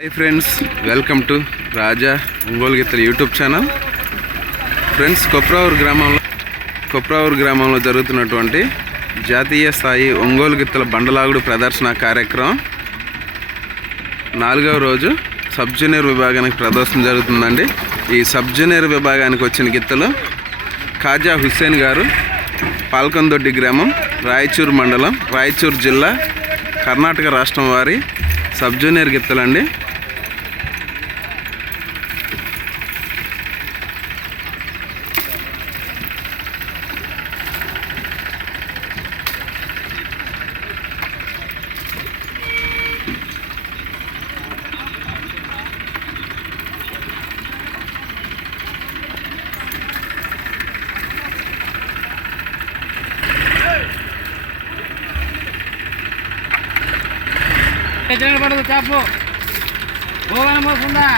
Hi friends welcome to Raja Ongole Geethala YouTube channel friends కొప్రావూరు గ్రామంలో కొప్రావూరు గ్రామంలో జరుగుతున్నటువంటి జాతీయ స్థాయి ఒంగోలు గిత్తల బండలాగుడు ప్రదర్శన కార్యక్రమం. నాలుగవ రోజు సబ్ జూనియర్ విభాగానికి ప్రదర్శన జరుగుతుందండి. ఈ సబ్ జూనియర్ విభాగానికి వచ్చిన గిత్తలు ఖాజా హుస్సేన్ గారు పాల్కొందొడ్డి గ్రామం రాయచూరు మండలం రాయచూరు జిల్లా కర్ణాటక రాష్ట్రం వారి సబ్ జూనియర్ గిత్తలండి. ఎక్కడ పడదు చాపు. భోగనం పోతుందా